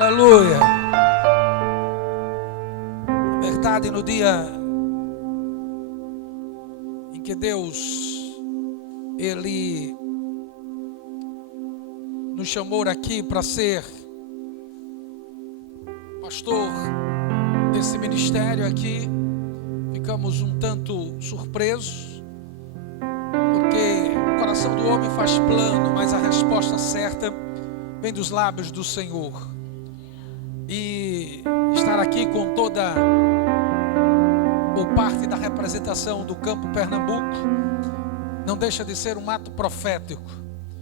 Aleluia. Na verdade, no dia em que Deus, Ele nos chamou aqui para ser pastor desse ministério aqui, ficamos um tanto surpresos, porque o coração do homem faz plano, mas a resposta certa vem dos lábios do Senhor. E estar aqui com toda ou parte da representação do Campo Pernambuco não deixa de ser um ato profético,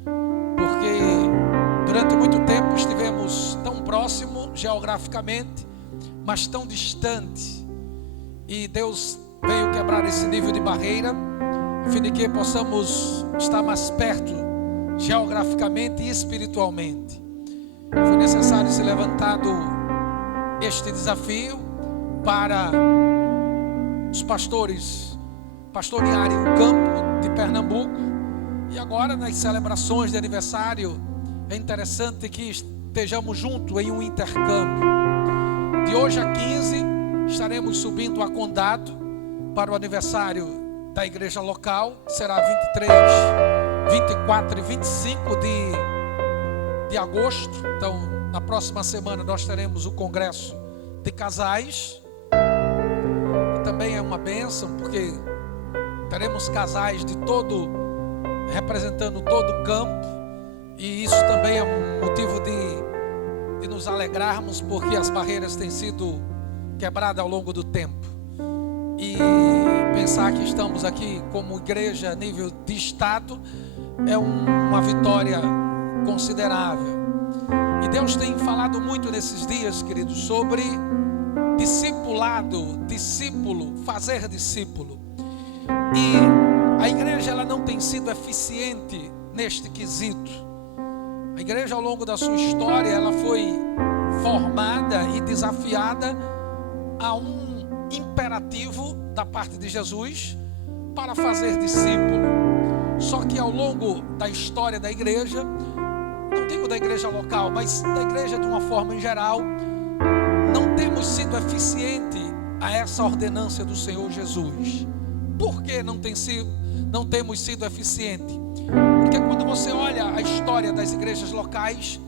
porque durante muito tempo estivemos tão próximo geograficamente, mas tão distante, e Deus veio quebrar esse nível de barreira a fim de que possamos estar mais perto geograficamente e espiritualmente. Foi necessário ser levantado este desafio para os pastores pastorearem o campo de Pernambuco. E agora, nas celebrações de aniversário, é interessante que estejamos juntos em um intercâmbio. De hoje a 15 estaremos subindo a Condado para o aniversário da igreja local. Será 23, 24 e 25 de agosto. Então, na próxima semana nós teremos o congresso de casais. E também é uma bênção, porque teremos casais de representando todo o campo. E isso também é um motivo de nos alegrarmos, porque as barreiras têm sido quebradas ao longo do tempo. E pensar que estamos aqui como igreja a nível de estado é uma vitória considerável. E Deus tem falado muito nesses dias, queridos, sobre discipulado, discípulo, fazer discípulo. E a igreja, ela não tem sido eficiente neste quesito. A igreja, ao longo da sua história, ela foi formada e desafiada a um imperativo da parte de Jesus para fazer discípulo. Só que ao longo da história da igreja, não digo da igreja local, mas da igreja de uma forma em geral, não temos sido eficientes a essa ordenância do Senhor Jesus. Por que não temos sido eficientes? Porque quando você olha a história das igrejas locais,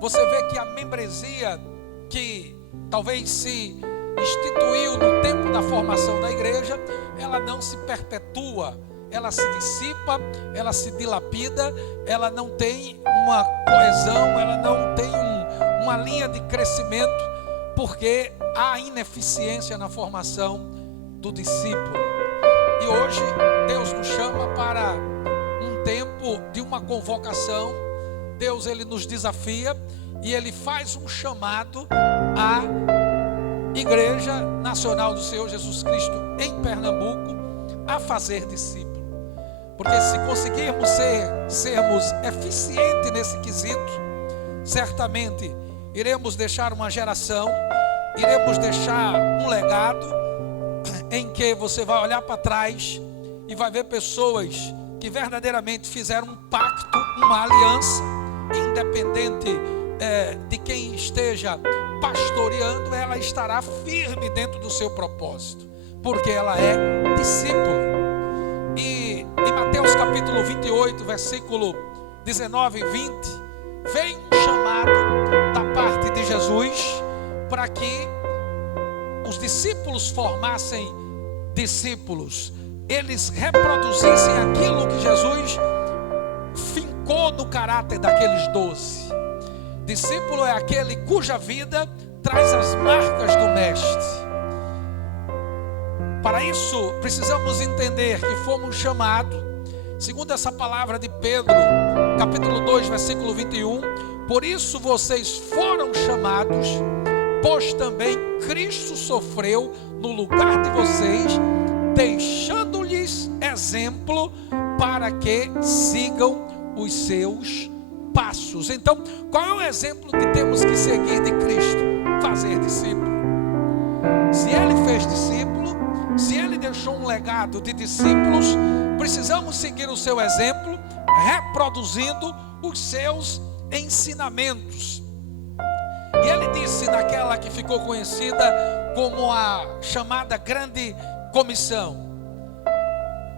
você vê que a membresia que talvez se instituiu no tempo da formação da igreja, ela não se perpetua, ela se dissipa, ela se dilapida, ela não tem uma coesão, ela não tem uma linha de crescimento, porque há ineficiência na formação do discípulo. E hoje Deus nos chama para um tempo de uma convocação. Deus, Ele nos desafia e Ele faz um chamado à Igreja Nacional do Senhor Jesus Cristo em Pernambuco a fazer discípulo. Porque se conseguirmos sermos eficientes nesse quesito, certamente iremos deixar uma geração, iremos deixar um legado em que você vai olhar para trás e vai ver pessoas que verdadeiramente fizeram um pacto, uma aliança, independente de quem esteja pastoreando, ela estará firme dentro do seu propósito, porque ela é discípulo. E em Mateus capítulo 28, versículo 19 e 20, vem um chamado da parte de Jesus para que os discípulos formassem discípulos, eles reproduzissem aquilo que Jesus fincou no caráter daqueles 12. Discípulo é aquele cuja vida traz as marcas do mestre. Para isso, precisamos entender que fomos chamados, segundo essa palavra de Pedro, capítulo 2, versículo 21, por isso vocês foram chamados, pois também Cristo sofreu no lugar de vocês, deixando-lhes exemplo para que sigam os seus passos. Então, qual é o exemplo que temos que seguir de Cristo? Fazer discípulo. Se Ele fez discípulo, se Ele deixou um legado de discípulos, precisamos seguir o seu exemplo, reproduzindo os seus ensinamentos. E Ele diz disse naquela que ficou conhecida como a chamada Grande Comissão: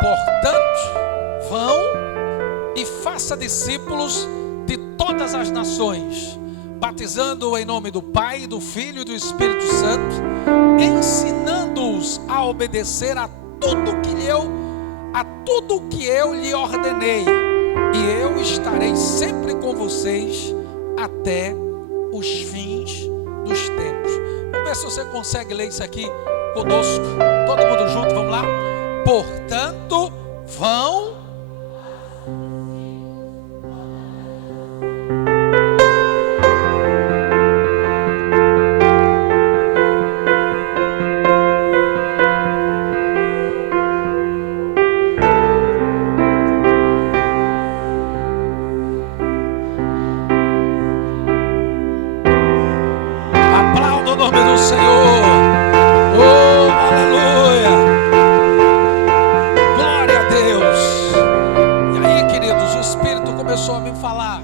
portanto, vão e faça discípulos de todas as nações, batizando-o em nome do Pai, do Filho e do Espírito Santo, ensinando-os a obedecer a tudo que eu lhe ordenei, e eu estarei sempre com vocês até os fins dos tempos. Vamos ver se você consegue ler isso aqui conosco, todo mundo junto, vamos lá? Portanto, vão. Aplauda o nome do Senhor. Oh, aleluia. Glória a Deus. E aí, queridos, o Espírito começou a me falar.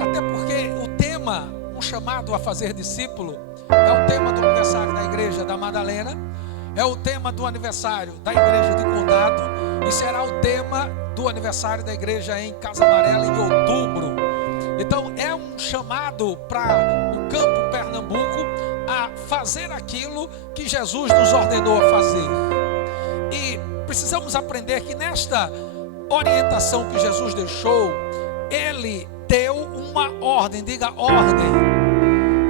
Até porque o tema, um chamado a fazer discípulo, é o tema do aniversário da igreja da Madalena, é o tema do aniversário da igreja de Condado, e será o tema do aniversário da igreja em Casa Amarela em outubro. Então é um chamado para o campo Pernambuco a fazer aquilo que Jesus nos ordenou a fazer. E precisamos aprender que nesta orientação que Jesus deixou, Ele deu uma ordem. Diga ordem.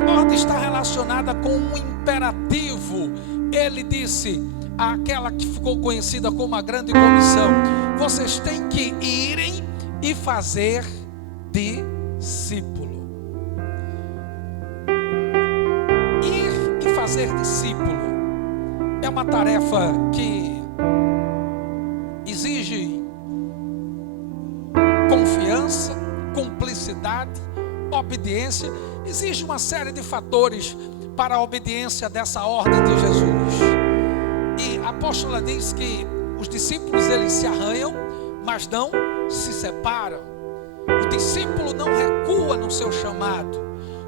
A ordem está relacionada com um imperativo. Ele disse àquela que ficou conhecida como a Grande Comissão: vocês têm que irem e fazer discípulo. Ir e fazer discípulo é uma tarefa que exige confiança, cumplicidade, obediência. Exige uma série de fatores para a obediência dessa ordem de Jesus. E a apóstola diz que os discípulos, eles se arranham, mas não se separam. O discípulo não recua no seu chamado.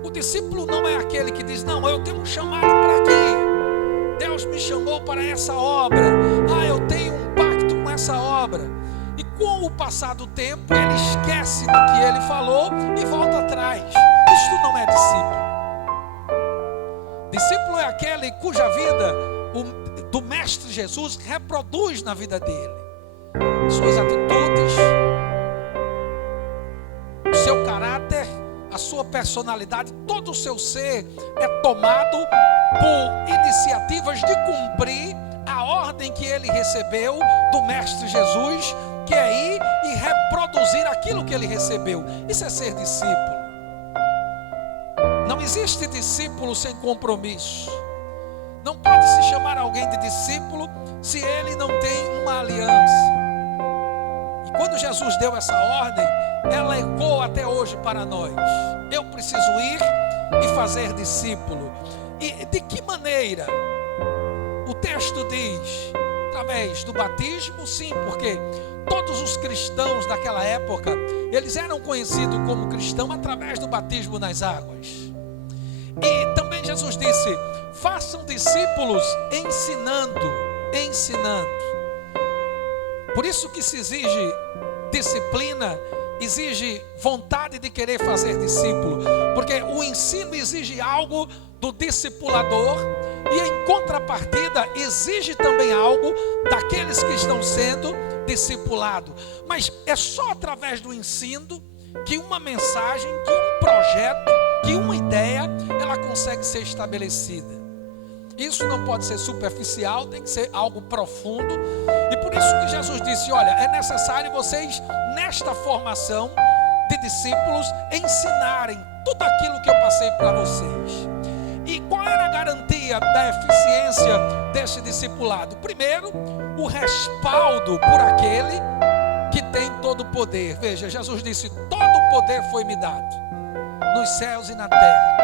O discípulo não é aquele que diz: não, eu tenho um chamado para aqui, Deus me chamou para essa obra, eu tenho um pacto com essa obra. E com o passar do tempo, ele esquece do que ele falou e volta atrás. Isso não é discípulo. Discípulo é aquele cuja vida do Mestre Jesus reproduz na vida dele. Suas atitudes, o seu caráter, a sua personalidade, todo o seu ser é tomado por iniciativas de cumprir a ordem que ele recebeu do Mestre Jesus, que é ir e reproduzir aquilo que ele recebeu. Isso é ser discípulo. Não existe discípulo sem compromisso. Não pode se chamar alguém de discípulo se ele não tem uma aliança. E quando Jesus deu essa ordem, ela ecoa até hoje para nós. Eu preciso ir e fazer discípulo. E de que maneira? O texto diz: através do batismo, sim, porque todos os cristãos daquela época, eles eram conhecidos como cristãos através do batismo nas águas. E também Jesus disse: façam discípulos ensinando. Por isso que se exige disciplina, exige vontade de querer fazer discípulo, porque o ensino exige algo do discipulador, e em contrapartida exige também algo daqueles que estão sendo discipulados. Mas é só através do ensino que uma mensagem, que um projeto, que uma ideia, ela consegue ser estabelecida. Isso não pode ser superficial, tem que ser algo profundo. E por isso que Jesus disse: olha, é necessário vocês, nesta formação de discípulos, ensinarem tudo aquilo que eu passei para vocês. E qual era a garantia da eficiência desse discipulado? Primeiro, o respaldo por aquele que tem todo o poder. Veja, Jesus disse: todo o poder foi me dado nos céus e na terra.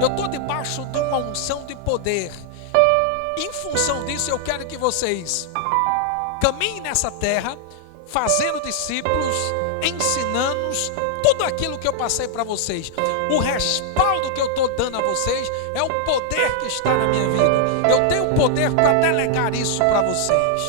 Eu estou debaixo de uma unção de poder. Em função disso, eu quero que vocês caminhem nessa terra, fazendo discípulos, ensinando-os tudo aquilo que eu passei para vocês. O respaldo que eu estou dando a vocês é o poder que está na minha vida. Eu tenho poder para delegar isso para vocês.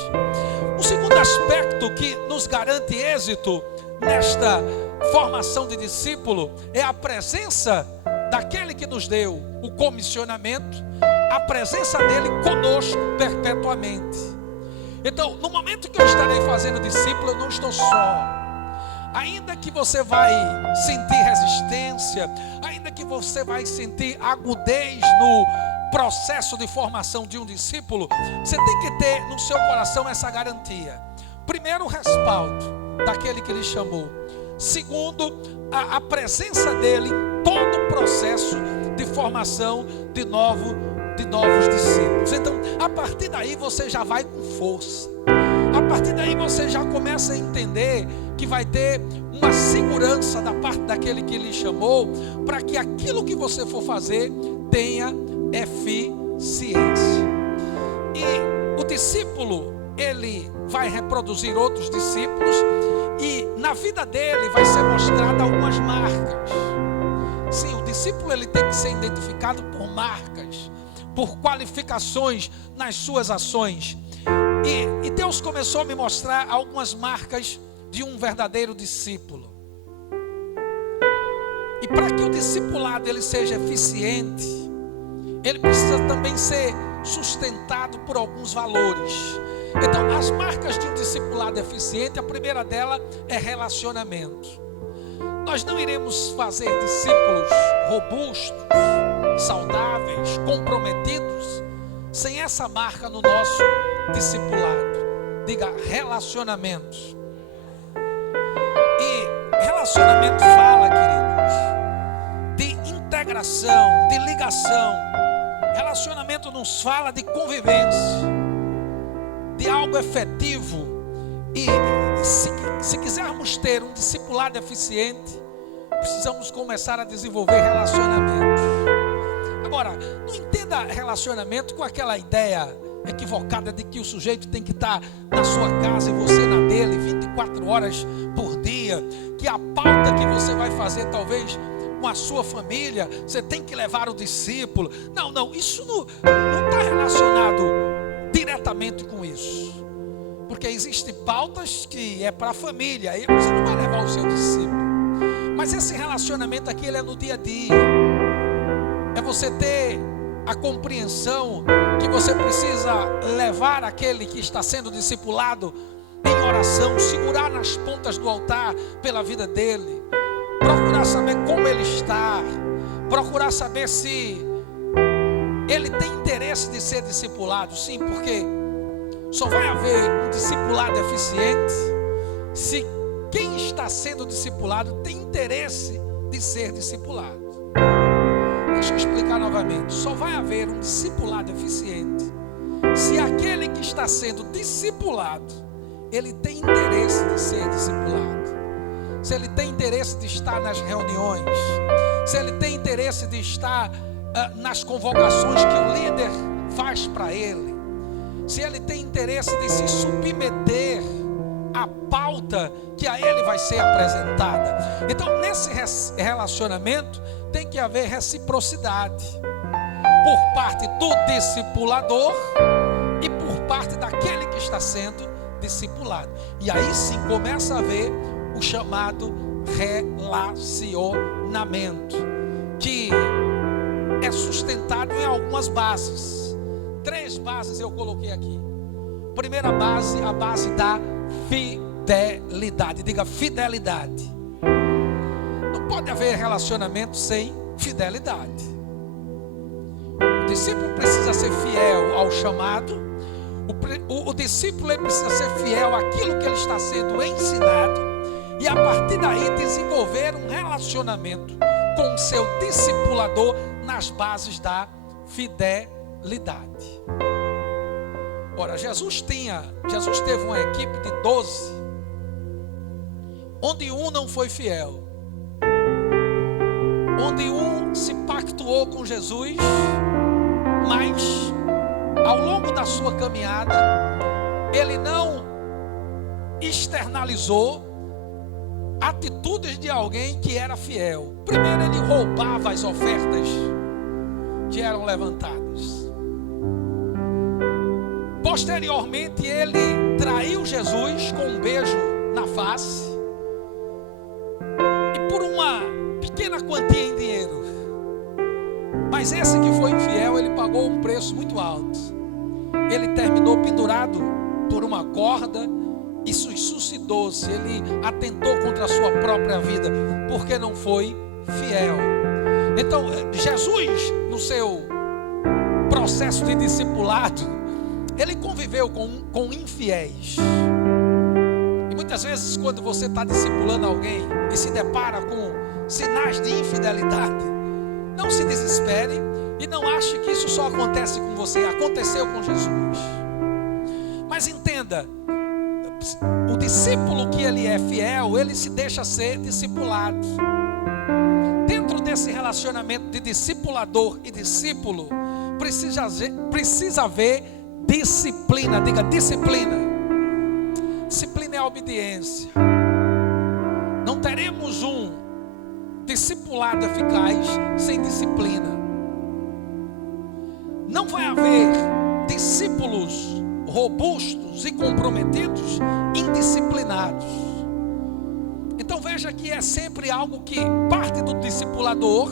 O segundo aspecto que nos garante êxito nesta formação de discípulo é a presença daquele que nos deu o comissionamento, a presença dele conosco perpetuamente. Então, no momento que eu estarei fazendo discípulo, eu não estou só. Ainda que você vai sentir resistência, ainda que você vai sentir agudez no processo de formação de um discípulo, você tem que ter no seu coração essa garantia. Primeiro, o respaldo daquele que lhe chamou. Segundo, a presença dele em todo o processo de formação de novos discípulos. Então, a partir daí você já vai com força. A partir daí você já começa a entender que vai ter uma segurança da parte daquele que lhe chamou, para que aquilo que você for fazer tenha eficiência. E o discípulo, ele vai reproduzir outros discípulos, e na vida dele vai ser mostrada algumas marcas. Sim, o discípulo ele tem que ser identificado por marcas, por qualificações nas suas ações. E Deus começou a me mostrar algumas marcas de um verdadeiro discípulo. E para que o discipulado ele seja eficiente, ele precisa também ser sustentado por alguns valores. Então, as marcas de um discipulado eficiente, a primeira dela é relacionamento. Nós não iremos fazer discípulos robustos, saudáveis, comprometidos, sem essa marca no nosso discipulado. Diga, relacionamentos. E relacionamento fala, queridos, de integração, de ligação. Relacionamento nos fala de convivência, de algo efetivo. E se quisermos ter um discipulado eficiente, precisamos começar a desenvolver relacionamentos. Agora, não entenda relacionamento com aquela ideia equivocada de que o sujeito tem que estar na sua casa e você na dele 24 horas por dia, que a pauta que você vai fazer talvez com a sua família, você tem que levar o discípulo. Não, isso não está relacionado diretamente com isso, porque existem pautas que é para a família, aí você não vai levar o seu discípulo. Mas esse relacionamento aqui, ele é no dia a dia. É você ter a compreensão que você precisa levar aquele que está sendo discipulado em oração, segurar nas pontas do altar pela vida dele, procurar saber como ele está, procurar saber se ele tem interesse de ser discipulado. Sim, porque só vai haver um discipulado eficiente se quem está sendo discipulado tem interesse de ser discipulado. Deixa eu explicar novamente. Só vai haver um discipulado eficiente se aquele que está sendo discipulado, ele tem interesse de ser discipulado. Se ele tem interesse de estar nas reuniões, se ele tem interesse de estar nas convocações que o líder faz para ele, se ele tem interesse de se submeter à pauta que a ele vai ser apresentada. Então, nesse relacionamento tem que haver reciprocidade por parte do discipulador e por parte daquele que está sendo discipulado. E aí sim começa a haver o chamado relacionamento, que é sustentado em algumas bases. 3 bases eu coloquei aqui. Primeira base, a base da fidelidade. Diga, fidelidade. Não pode haver relacionamento sem fidelidade. O discípulo precisa ser fiel ao chamado. O discípulo ele precisa ser fiel àquilo que ele está sendo ensinado. E a partir daí desenvolver um relacionamento com o seu discipulador nas bases da fidelidade. Ora, Jesus teve uma equipe de 12, onde um não foi fiel, onde um se pactuou com Jesus, mas ao longo da sua caminhada, ele não externalizou atitudes de alguém que era fiel. Primeiro, ele roubava as ofertas. eram levantadas. Posteriormente, ele traiu Jesus com um beijo na face, e por uma pequena quantia em dinheiro. Mas esse que foi infiel, ele pagou um preço muito alto. Ele terminou pendurado por uma corda e suicidou-se. Ele atentou contra a sua própria vida, porque não foi fiel. Então, Jesus, no seu processo de discipulado, ele conviveu com infiéis. E muitas vezes, quando você está discipulando alguém e se depara com sinais de infidelidade, não se desespere e não ache que isso só acontece com você. Aconteceu com Jesus. Mas entenda, o discípulo que ele é fiel, ele se deixa ser discipulado. Dentro desse relacionamento de discipulador e discípulo, precisa haver disciplina. Diga disciplina. Disciplina é a obediência. Não teremos um discipulado eficaz sem disciplina. Não vai haver discípulos robustos e comprometidos indisciplinados. Então veja que é sempre algo que parte do discipulador,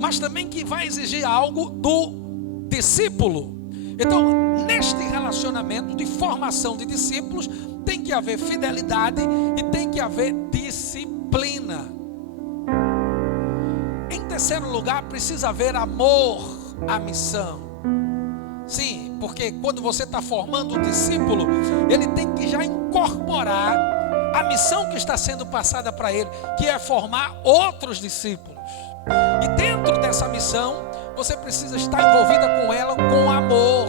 mas também que vai exigir algo do discípulo. Então, neste relacionamento de formação de discípulos, tem que haver fidelidade e tem que haver disciplina. Em terceiro lugar, precisa haver amor à missão. Sim, porque quando você está formando um discípulo, ele tem que já incorporar a missão que está sendo passada para ele, que é formar outros discípulos. E dentro dessa missão, você precisa estar envolvida com ela com amor,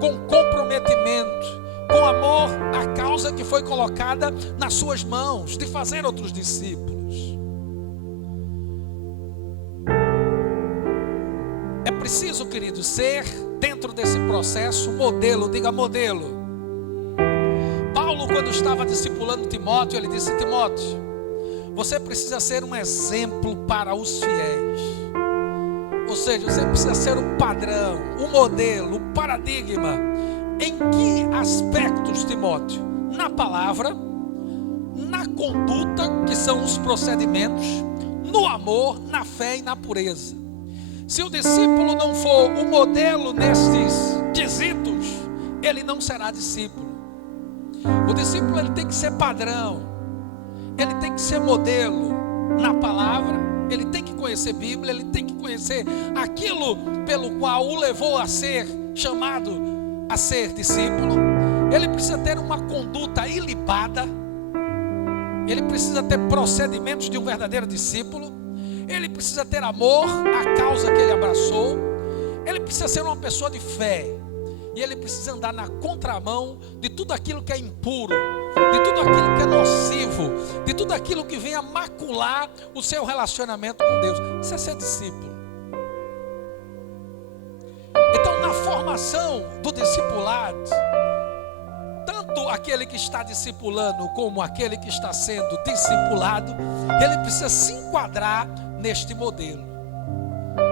com comprometimento, com amor à causa que foi colocada nas suas mãos, de fazer outros discípulos. É preciso, querido, ser dentro desse processo modelo. Diga modelo. Paulo, quando estava discipulando Timóteo, ele disse: Timóteo, você precisa ser um exemplo para os fiéis. Ou seja, você precisa ser o padrão, o modelo, o paradigma. Em que aspectos, Timóteo? Na palavra, na conduta, que são os procedimentos, no amor, na fé e na pureza. Se o discípulo não for o modelo nestes quesitos, ele não será discípulo. O discípulo, ele tem que ser padrão, ele tem que ser modelo na palavra, ele tem que conhecer Bíblia, ele tem que conhecer aquilo pelo qual o levou a ser chamado a ser discípulo. Ele precisa ter uma conduta ilibada, ele precisa ter procedimentos de um verdadeiro discípulo, ele precisa ter amor à causa que ele abraçou, ele precisa ser uma pessoa de fé, e ele precisa andar na contramão de tudo aquilo que é impuro, de tudo aquilo que é nocivo, de tudo aquilo que vem a macular o seu relacionamento com Deus. Isso é ser discípulo. Então, na formação do discipulado, tanto aquele que está discipulando como aquele que está sendo discipulado, ele precisa se enquadrar neste modelo.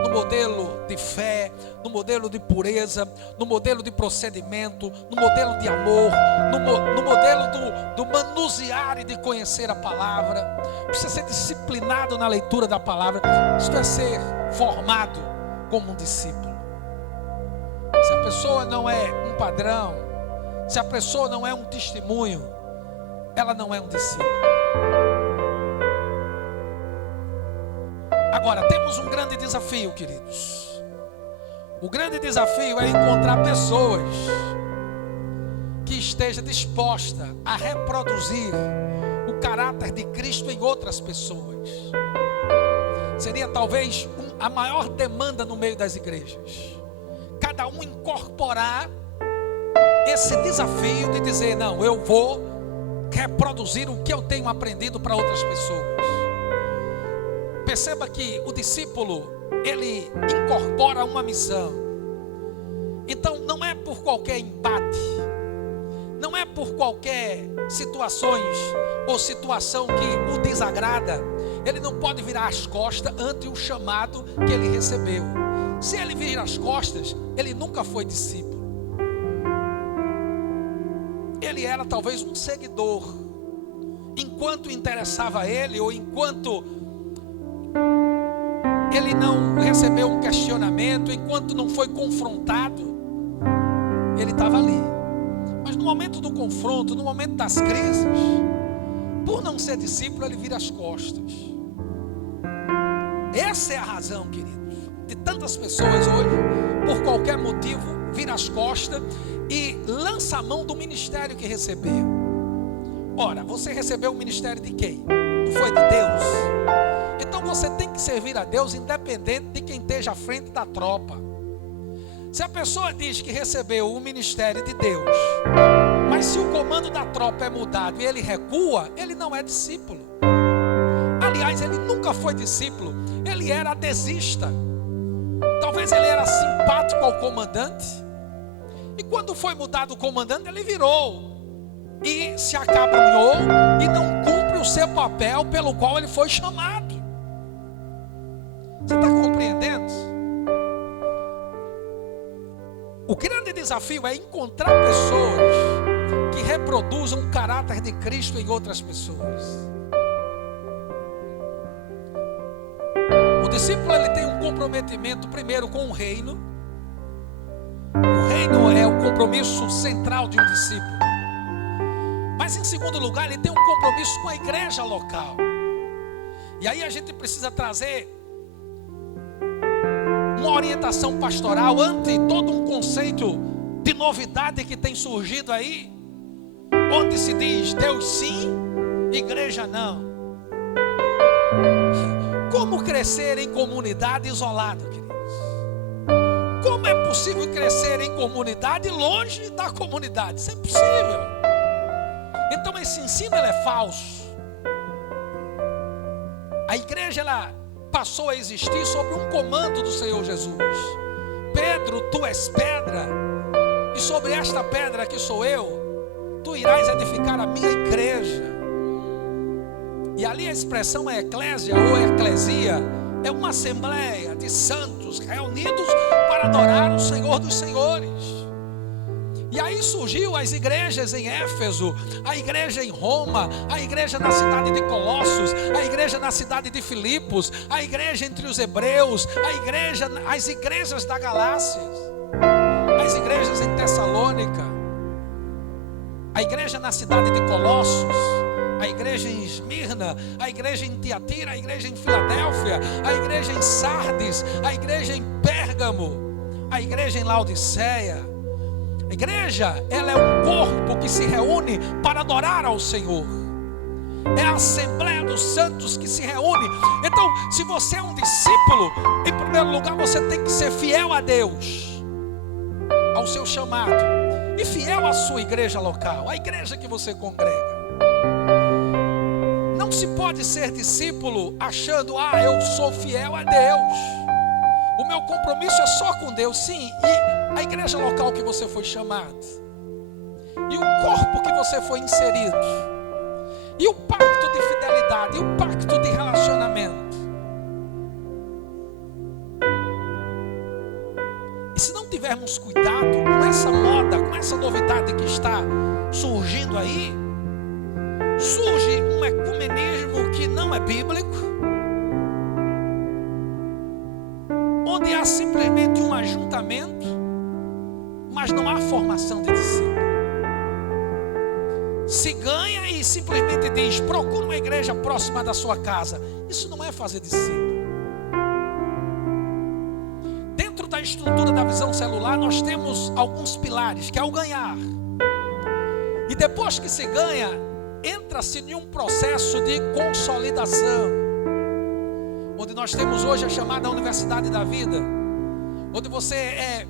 No modelo de fé, no modelo de pureza, no modelo de procedimento, no modelo de amor, no modelo do manusear e de conhecer a palavra. Precisa ser disciplinado na leitura da palavra. Isto é ser formado como um discípulo. Se a pessoa não é um padrão, se a pessoa não é um testemunho, ela não é um discípulo. Agora, temos um grande desafio, queridos. O grande desafio é encontrar pessoas que estejam dispostas a reproduzir o caráter de Cristo em outras pessoas. Seria talvez a maior demanda no meio das igrejas. Cada um incorporar esse desafio de dizer: não, eu vou reproduzir o que eu tenho aprendido para outras pessoas. Perceba que o discípulo, ele incorpora uma missão. Então não é por qualquer embate, não é por qualquer situação que o desagrada, ele não pode virar as costas ante o chamado que ele recebeu. Se ele vira as costas, ele nunca foi discípulo. Ele era talvez um seguidor, enquanto interessava a ele, ou enquanto ele não recebeu um questionamento, enquanto não foi confrontado, ele estava ali. Mas no momento do confronto, no momento das crises, por não ser discípulo, ele vira as costas. Essa é a razão, queridos, de tantas pessoas hoje, por qualquer motivo, vira as costas e lança a mão do ministério que recebeu. Ora, você recebeu o ministério de quem? Não foi de Deus? Então você tem que servir a Deus independente de quem esteja à frente da tropa. Se a pessoa diz que recebeu o ministério de Deus, mas se o comando da tropa é mudado e ele recua, ele não é discípulo. Aliás, ele nunca foi discípulo, ele era adesista. Talvez ele era simpático ao comandante, e quando foi mudado o comandante, ele virou e se acabrunhou e não cumpre o seu papel pelo qual ele foi chamado. Você está compreendendo? O grande desafio é encontrar pessoas que reproduzam o caráter de Cristo em outras pessoas. O discípulo, ele tem um comprometimento primeiro com o reino. O reino é o compromisso central de um discípulo. Mas em segundo lugar, ele tem um compromisso com a igreja local. E aí a gente precisa trazer uma orientação pastoral ante todo um conceito de novidade que tem surgido aí, onde se diz Deus sim, igreja não. Como crescer em comunidade isolado, queridos? Como é possível crescer em comunidade longe da comunidade? Isso é impossível. Então esse ensino, ele é falso. A igreja, ela passou a existir sob um comando do Senhor Jesus. Pedro, tu és pedra, e sobre esta pedra que sou eu, tu irás edificar a minha igreja. E ali a expressão é eclésia ou eclesia, é uma assembleia de santos reunidos para adorar o Senhor dos Senhores. E aí surgiu as igrejas em Éfeso, a igreja em Roma, a igreja na cidade de Colossos, a igreja na cidade de Filipos, a igreja entre os hebreus, as igrejas da Galácia, as igrejas em Tessalônica, a igreja na cidade de Colossos, a igreja em Esmirna, a igreja em Tiatira, a igreja em Filadélfia, a igreja em Sardes, a igreja em Pérgamo, a igreja em Laodiceia. A igreja, ela é um corpo que se reúne para adorar ao Senhor. É a Assembleia dos Santos que se reúne. Então, se você é um discípulo, em primeiro lugar você tem que ser fiel a Deus, ao seu chamado, e fiel à sua igreja local, a igreja que você congrega. Não se pode ser discípulo achando, eu sou fiel a Deus, o meu compromisso é só com Deus. Sim, e a igreja local que você foi chamado, e o corpo que você foi inserido, e o pacto de fidelidade, e o pacto de relacionamento. E se não tivermos cuidado com essa moda, com essa novidade que está surgindo aí, surge um ecumenismo que não é bíblico, onde há simplesmente um ajuntamento, mas não há formação de discípulo. Se ganha e simplesmente diz, procura uma igreja próxima da sua casa. Isso não é fazer discípulo. Dentro da estrutura da visão celular, nós temos alguns pilares, que é o ganhar. E depois que se ganha, entra-se em um processo de consolidação, onde nós temos hoje a chamada Universidade da Vida, onde você é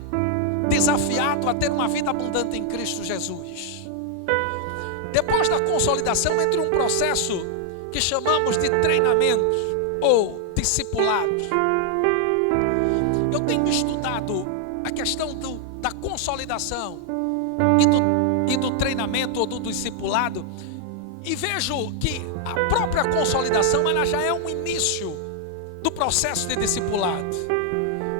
desafiado a ter uma vida abundante em Cristo Jesus. Depois da consolidação, entra um processo que chamamos de treinamento ou discipulado. Eu tenho estudado a questão da consolidação e do treinamento ou do discipulado E vejo que a própria consolidação, ela já é um início do processo de discipulado.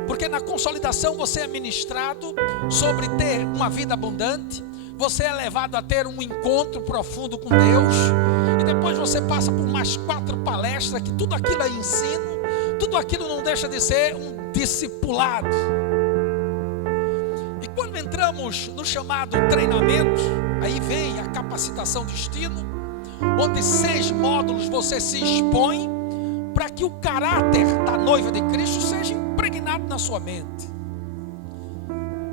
Porque na consolidação você é ministrado sobre ter uma vida abundante, você é levado a ter um encontro profundo com Deus, e depois você passa por mais 4 palestras, que tudo aquilo é ensino, tudo aquilo não deixa de ser um discipulado. E quando entramos no chamado treinamento, aí vem a capacitação destino, onde 6 módulos você se expõe para que o caráter da noiva de Cristo seja impregnado na sua mente.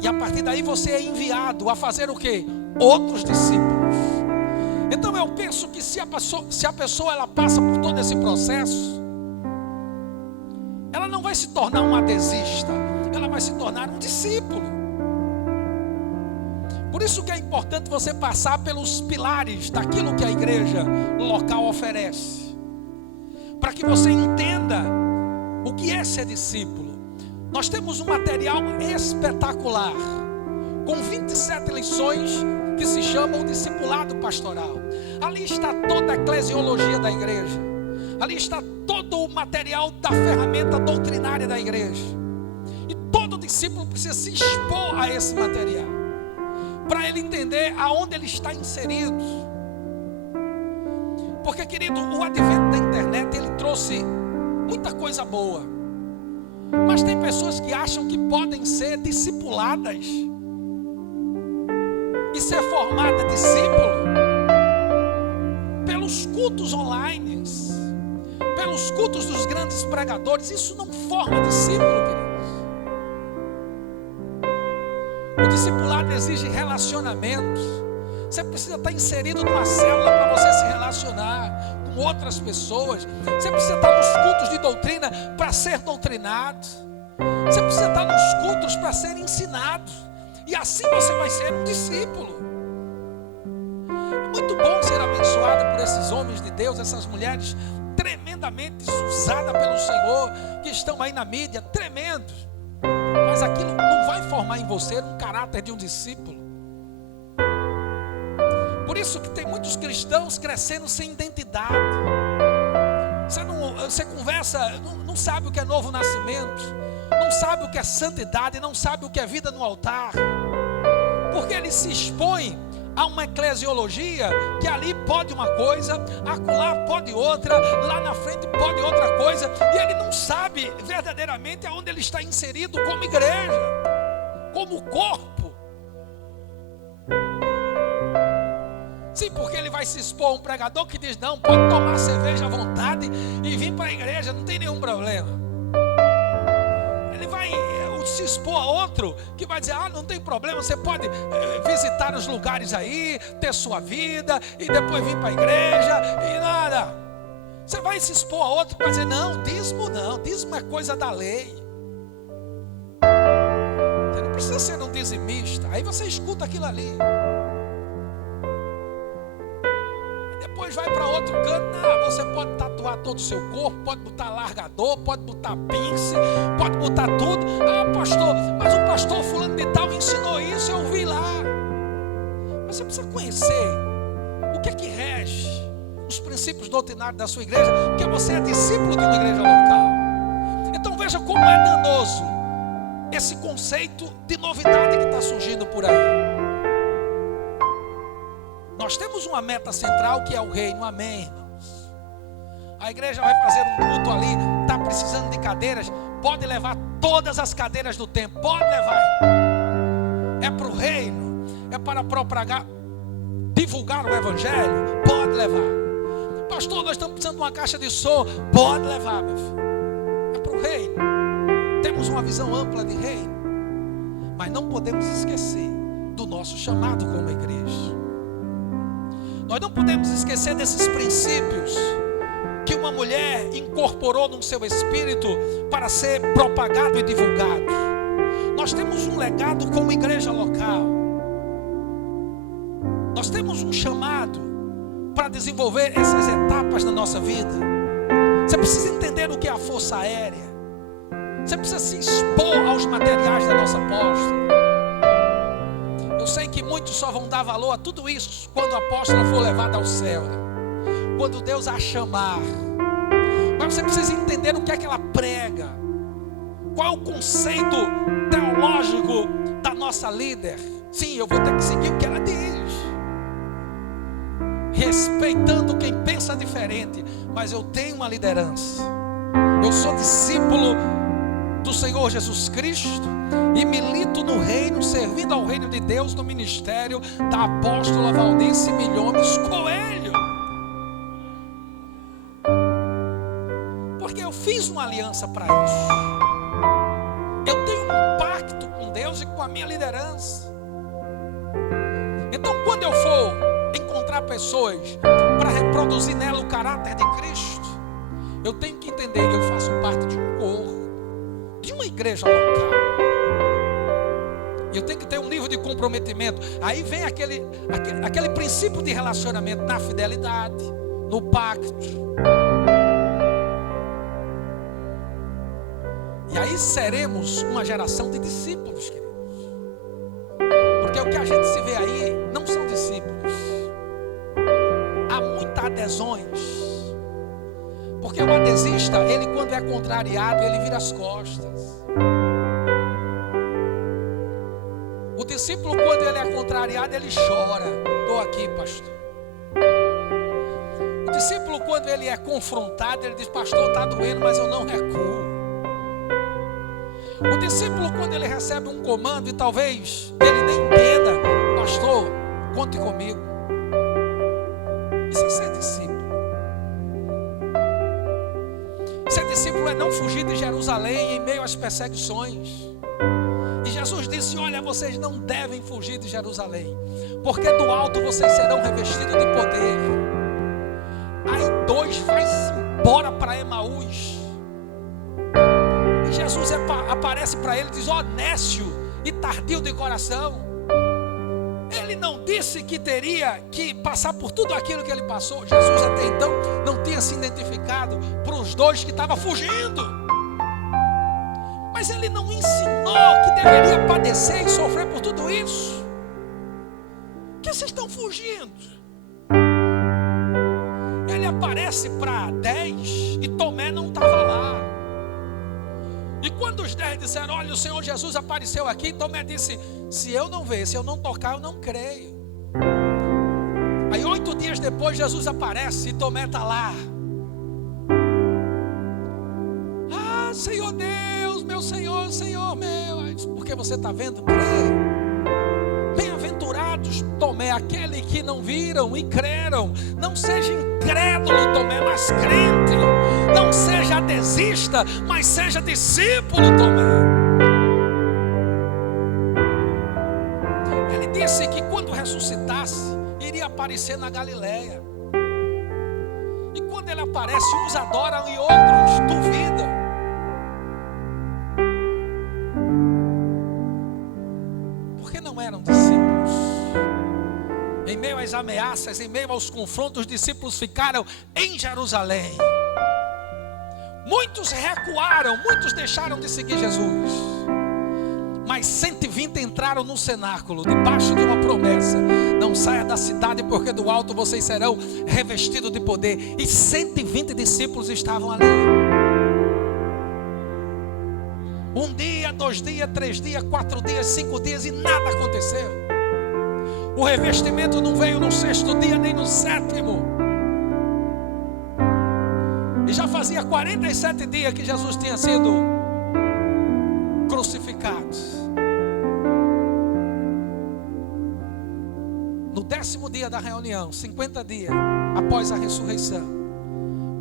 E a partir daí você é enviado a fazer o quê? Outros discípulos. Então eu penso que se a pessoa ela passa por todo esse processo, ela não vai se tornar um adesista, ela vai se tornar um discípulo. Por isso que é importante você passar pelos pilares daquilo que a igreja local oferece, para que você entenda o que é ser discípulo. Nós temos um material espetacular, com 27 lições, que se chama o discipulado pastoral. Ali está toda a eclesiologia da igreja, ali está todo o material da ferramenta doutrinária da igreja. E todo discípulo precisa se expor a esse material, para ele entender aonde ele está inserido. Porque, querido, o advento da internet, ele trouxe muita coisa boa, mas tem pessoas que acham que podem ser discipuladas e ser formada discípulo pelos cultos online, pelos cultos dos grandes pregadores. Isso não forma discípulo, queridos. O discipulado exige relacionamento. Você precisa estar inserido numa célula para você se relacionar com outras pessoas. Você precisa estar nos cultos de doutrina para ser doutrinado. Você precisa estar nos cultos para ser ensinado. E assim você vai ser um discípulo. É muito bom ser abençoado por esses homens de Deus, essas mulheres tremendamente usadas pelo Senhor, que estão aí na mídia, tremendos. Mas aquilo não vai formar em você um caráter de um discípulo. Por isso que tem muitos cristãos crescendo sem identidade. Você conversa, não sabe o que é novo nascimento, não sabe o que é santidade, não sabe o que é vida no altar, porque ele se expõe a uma eclesiologia que ali pode uma coisa, acolá pode outra, lá na frente pode outra coisa, e ele não sabe verdadeiramente aonde ele está inserido como igreja, como corpo. Sim, porque ele vai se expor a um pregador que diz, não, pode tomar cerveja à vontade e vir para a igreja, não tem nenhum problema. Ele vai se expor a outro que vai dizer, não tem problema, você pode visitar os lugares aí, ter sua vida e depois vir para a igreja e nada. Você vai se expor a outro que vai dizer, não, dízimo é coisa da lei. Você não precisa ser um dizimista. Aí você escuta aquilo ali. Depois vai para outro canto, você pode tatuar todo o seu corpo, pode botar largador, pode botar pince, pode botar tudo. Pastor, mas o pastor fulano de tal ensinou isso, eu vi lá. Mas você precisa conhecer o que é que rege os princípios doutrinários da sua igreja, porque você é discípulo de uma igreja local. Então veja como é danoso esse conceito de novidade que está surgindo por aí. Nós temos uma meta central que é o reino, amém, irmãos? A igreja vai fazer um culto ali, está precisando de cadeiras, pode levar todas as cadeiras do templo, pode levar. É para o reino, é para propagar, divulgar o evangelho, pode levar. Pastor, nós estamos precisando de uma caixa de som, pode levar, meu filho. É para o reino. Temos uma visão ampla de reino, mas não podemos esquecer do nosso chamado como igreja. Nós não podemos esquecer desses princípios que uma mulher incorporou no seu espírito para ser propagado e divulgado. Nós temos um legado como igreja local. Nós temos um chamado para desenvolver essas etapas na nossa vida. Você precisa entender o que é a força aérea. Você precisa se expor aos materiais da nossa apóstola. Eu sei que muitos só vão dar valor a tudo isso quando a apóstola for levada ao céu. quando Deus a chamar. Mas você precisa entender o que é que ela prega. Qual é o conceito teológico da nossa líder? Sim, eu vou ter que seguir o que ela diz, respeitando quem pensa diferente, mas eu tenho uma liderança. Eu sou discípulo do Senhor Jesus Cristo e milito no reino, servindo ao reino de Deus no ministério da apóstola Valdice Milhomes Coelho. Porque eu fiz uma aliança para isso. Eu tenho um pacto com Deus e com a minha liderança. Então, quando eu for encontrar pessoas para reproduzir nela o caráter de Cristo, eu tenho que entender que eu faço parte de um corpo, de uma igreja local. Eu tenho que ter um nível de comprometimento. Aí vem aquele princípio de relacionamento na fidelidade, no pacto. E aí seremos uma geração de discípulos, queridos. Porque o que a gente se vê aí não são discípulos. Há muitas adesões. Porque o adesista, ele quando é contrariado, ele vira as costas. O discípulo, quando ele é contrariado, ele chora. Estou aqui, pastor. O discípulo, quando ele é confrontado, ele diz: pastor, está doendo, mas eu não recuo. O discípulo, quando ele recebe um comando e talvez ele nem entenda: pastor, conte comigo. Isso é ser discípulo. Ser discípulo é não fugir de Jerusalém em meio às perseguições. E Jesus disse: olha, vocês não devem fugir de Jerusalém, porque do alto vocês serão revestidos de poder. Aí 2 vai-se embora para Emaús. E Jesus aparece para ele e diz: ó, nécio e tardio de coração. Ele não disse que teria que passar por tudo aquilo que ele passou. Jesus até então não tinha se identificado para os 2 que estavam fugindo. Mas ele não ensinou que deveria padecer e sofrer por tudo isso. Que vocês estão fugindo? Ele aparece para 10 e Tomé não estava lá. E quando os 10 disseram: olha, o Senhor Jesus apareceu aqui, Tomé disse: se eu não ver, se eu não tocar, eu não creio. Aí 8 dias depois Jesus aparece e Tomé está lá. Ah, Senhor Deus, meu Senhor, Senhor meu. Aí disse: porque você está vendo, crê. Bem-aventurados, Tomé, aquele que não viram e creram. Não seja incrédulo, Tomé, mas crente. Não seja adesista, mas seja discípulo, Tomé. Ele disse que quando ressuscitasse, iria aparecer na Galileia. E quando ele aparece, uns adoram e outros duvidam. Porque não eram discípulos. Em meio às ameaças, em meio aos confrontos, os discípulos ficaram em Jerusalém. Muitos recuaram, muitos deixaram de seguir Jesus. Mas 120 entraram no cenáculo, debaixo de uma promessa: não saia da cidade, porque do alto vocês serão revestidos de poder. E 120 discípulos estavam ali. 1 dia, 2 dias, 3 dias, 4 dias, 5 dias e nada aconteceu. O revestimento não veio no 6º dia, nem no 7º. E já fazia 47 dias que Jesus tinha sido crucificado. No 10º dia da reunião, 50 dias após a ressurreição,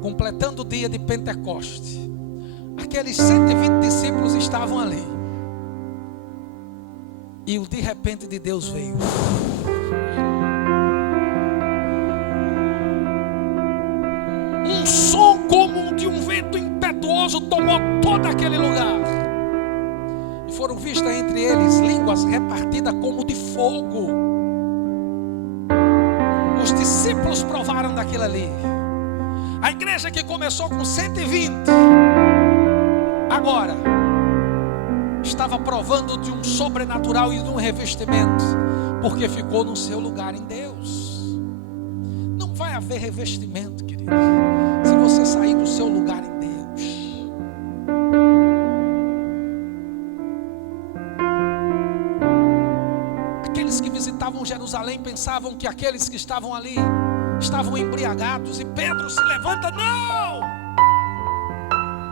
completando o dia de Pentecoste, aqueles 120 discípulos estavam ali. E o de repente de Deus veio. Um som como de um vento impetuoso tomou todo aquele lugar. E foram vistas entre eles línguas repartidas como de fogo. Os discípulos provaram daquilo ali. A igreja que começou com 120, agora estava provando de um sobrenatural e de um revestimento, porque ficou no seu lugar em Deus. Não vai haver revestimento, querido, se você sair do seu lugar em Deus. Aqueles que visitavam Jerusalém pensavam que aqueles que estavam ali estavam embriagados, e Pedro se levanta: não!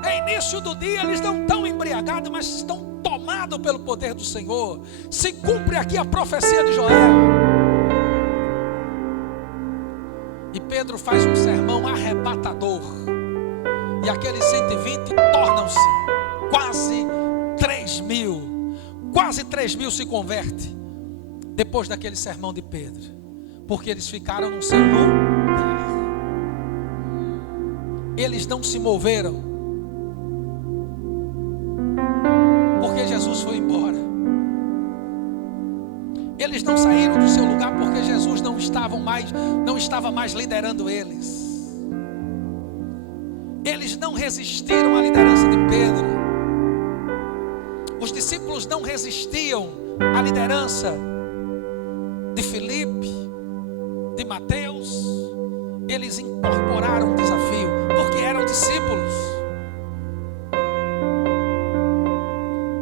É início do dia, eles não estão embriagados, mas estão tomados pelo poder do Senhor. Se cumpre aqui a profecia de Joel. E Pedro faz um sermão arrebatador, e aqueles 120 tornam-se quase 3.000. Quase 3.000 se convertem depois daquele sermão de Pedro, porque eles ficaram no seu lugar. Eles não se moveram, porque Jesus foi embora. Eles não saíram do seu lugar porque Jesus não estava mais liderando eles. Eles não resistiram à liderança de Pedro. Os discípulos não resistiam à liderança de Filipe, de Mateus. Eles incorporaram o desafio, porque eram discípulos.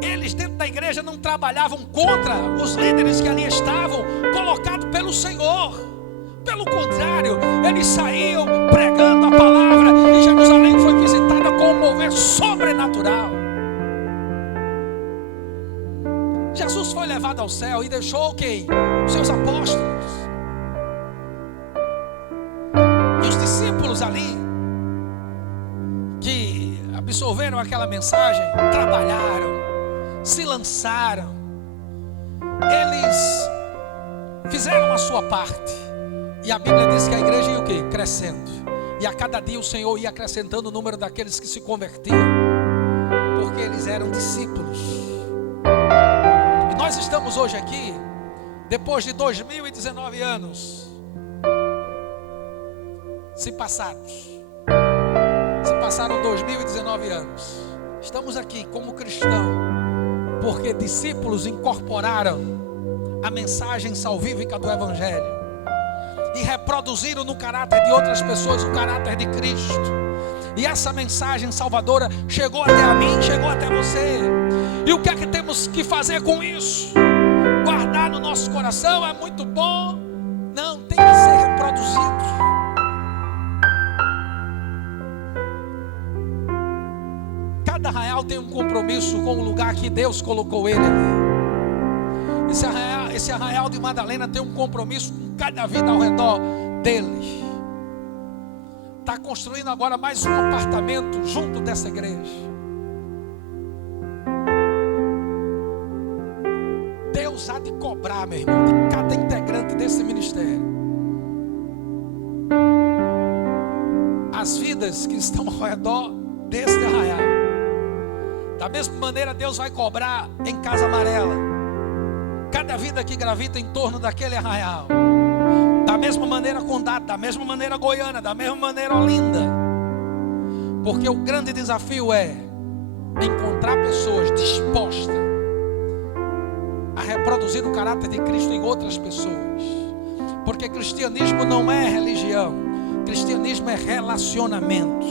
Eles dentro da igreja não trabalhavam contra os líderes que ali estavam, colocados pelo Senhor. Pelo contrário, eles saíam pregando a palavra, e Jerusalém foi visitada com um mover sobrenatural. Jesus foi levado ao céu e deixou quem? Seus apóstolos. E os discípulos ali, que absorveram aquela mensagem, trabalharam, se lançaram. Eles fizeram a sua parte. E a Bíblia diz que a igreja ia o quê? Crescendo. E a cada dia o Senhor ia acrescentando o número daqueles que se convertiam, porque eles eram discípulos. E nós estamos hoje aqui, depois de 2019 anos se passaram 2019 anos. Estamos aqui como cristãos, porque discípulos incorporaram a mensagem salvífica do Evangelho e reproduziram no caráter de outras pessoas o caráter de Cristo. E essa mensagem salvadora chegou até a mim, chegou até você. E o que é que temos que fazer com isso? Guardar no nosso coração? É muito bom? Não, tem que ser reproduzido. Cada arraial tem um compromisso com o lugar que Deus colocou ele ali. Esse arraial de Madalena tem um compromisso com cada vida ao redor dele. Está construindo agora mais um apartamento junto dessa igreja. Deus há de cobrar, meu irmão, de cada integrante desse ministério. As vidas que estão ao redor desse arraial. Da mesma maneira, Deus vai cobrar em Casa Amarela cada vida que gravita em torno daquele arraial. Da mesma maneira Condado, da mesma maneira Goiânia, da mesma maneira Olinda. Porque o grande desafio é encontrar pessoas dispostas a reproduzir o caráter de Cristo em outras pessoas. Porque cristianismo não é religião, cristianismo é relacionamento.